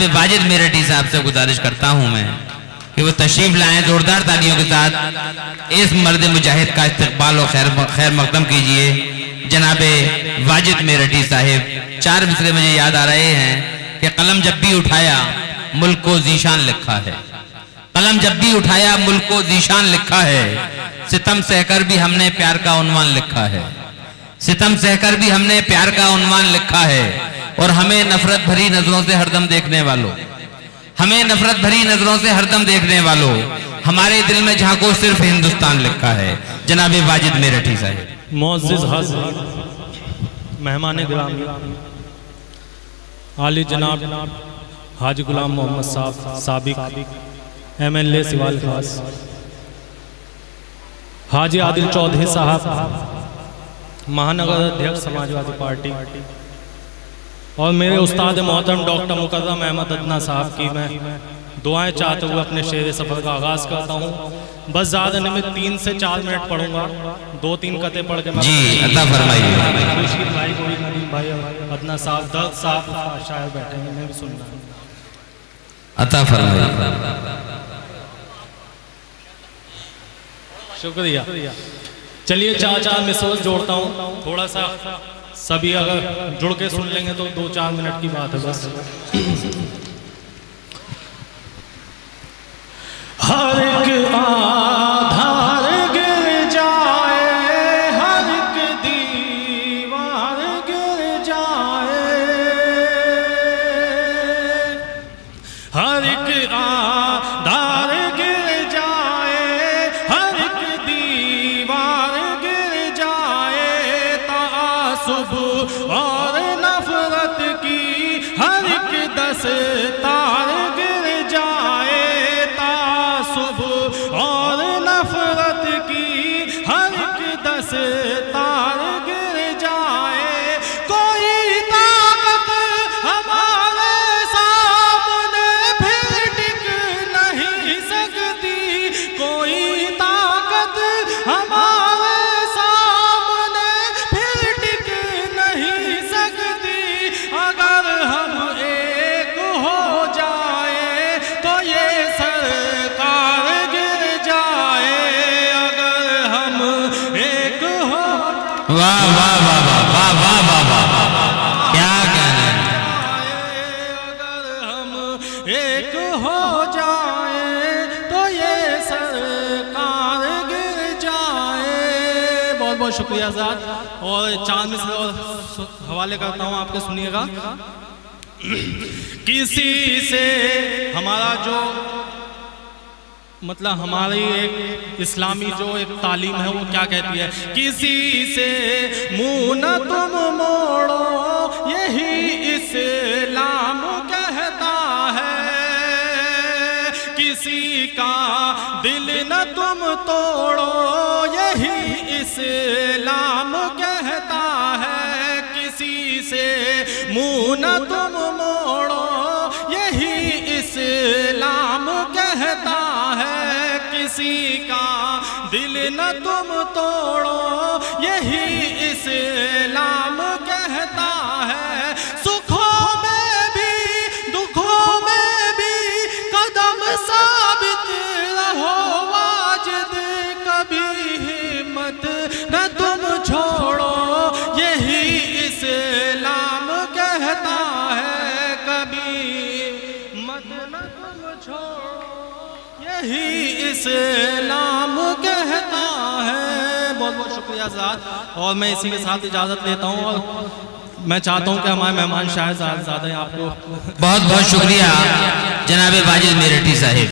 जनाब वाजिद मेरठी साहब से गुजारिश करता हूं मैं कि वो तशरीफ लाएं, जोरदार तालियों के साथ इस मर्द मुजाहिद का इस्तकबाल और खैर मकदम कीजिए। जनाब वाजिद मेरठी साहिब, 4 मिसरे मुझे याद आ रहे हैं कि कलम जब भी उठाया मुल्क को जीशान लिखा है, कलम जब भी उठाया मुल्क को जीशान लिखा है, सितम सहकर भी हमने प्यार का उन्वान लिखा है, सितम सहकर भी हमने प्यार का उन्वान लिखा है। और हमें नफरत भरी नजरों से हरदम देखने वालों, हमें नफरत भरी नजरों से हरदम देखने वालों, हमारे दिल में झांको सिर्फ हिंदुस्तान लिखा है। जनाब वाजिद मेरठी साहब। मुअज़्ज़िज़ हाज़िर, मेहमान गिरामी, आली जनाब हाजी गुलाम मोहम्मद साहब साबिक MLA सिवाल खास, हाजी आदिल चौधरी साहब महानगर अध्यक्ष समाजवादी पार्टी, और मेरे उस्ताद मोहतरम डॉक्टर मुकर्रम अहमद अदना साहब की मैं दुआएं चाहते हुए अपने शेर सफ़र का आगाज़ करता हूँ। बस ज़्यादा नहीं, मैं 3 से 4 मिनट पढ़ूंगा, 2-3 कते पढ़ के जी अता फरमाइए। भाई कोई नदीम भाई अदना साहब दर्द साहब शायर बैठे हैं, मैं भी सुनना है। अता फरमाइए। शुक्रिया। चलिए 4 मिसर्स जोड़ता हूँ, थोड़ा सा सभी अगर जुड़ के सुन लेंगे तो 2-4 मिनट की बात है बस। हर एक आधार गिर जाए, हर एक दीवार गिर जाए, हर एक आधार गिर जाए, हर एक दीवार गिर जाए, तासुब और नफरत की हर एक दस्तार गिर जाए, तासुब और नफरत की हर एक दस्तार गिर जाए। कोई ताकत हमारे सामने फिर टिक नहीं सकती, कोई ताकत हमारे सामने फिर टिक नहीं सकती। अगर हम एक हो जाए तो ये सरकार गिर जाए, अगर हम एक हो। वाह वाह वाह वाह वाह वाह वाह वाह, क्या कहना है। अगर हम एक हो जाए तो ये सरकार गिर जाए। बहुत बहुत शुक्रिया आजाद। और 4 मिसरे और हवाले करता हूँ, आपके सुनिएगा। किसी से हमारा जो मतलब हमारी एक इस्लामी जो एक तालीम है वो क्या कहती है, किसी से मुंह न तुम मोड़ो यही इस्लाम कहता है, किसी का दिल न तुम तोड़ो यही इस्लाम कहता है, किसी से मुंह न तुम मोड़ो यही इस्लाम कहता है, किसी का दिल न तुम तोड़ो यही इस्लाम कहता है। सुखों में भी दुखों में भी कदम साबित रहो वाजिद, कभी हिम्मत न तुम छोड़ो यही इस्लाम कहता है, कभी हिम्मत न तुम छोड़ो यही इस्लाम कहता है। बहुत बहुत शुक्रिया आजाद। और मैं इसी के साथ इजाज़त लेता हूँ, और मैं चाहता हूँ कि हमारे मेहमान शायद ज़्यादा आपको बहुत बहुत शुक्रिया जनाब वाजिद मेरठी साहिब।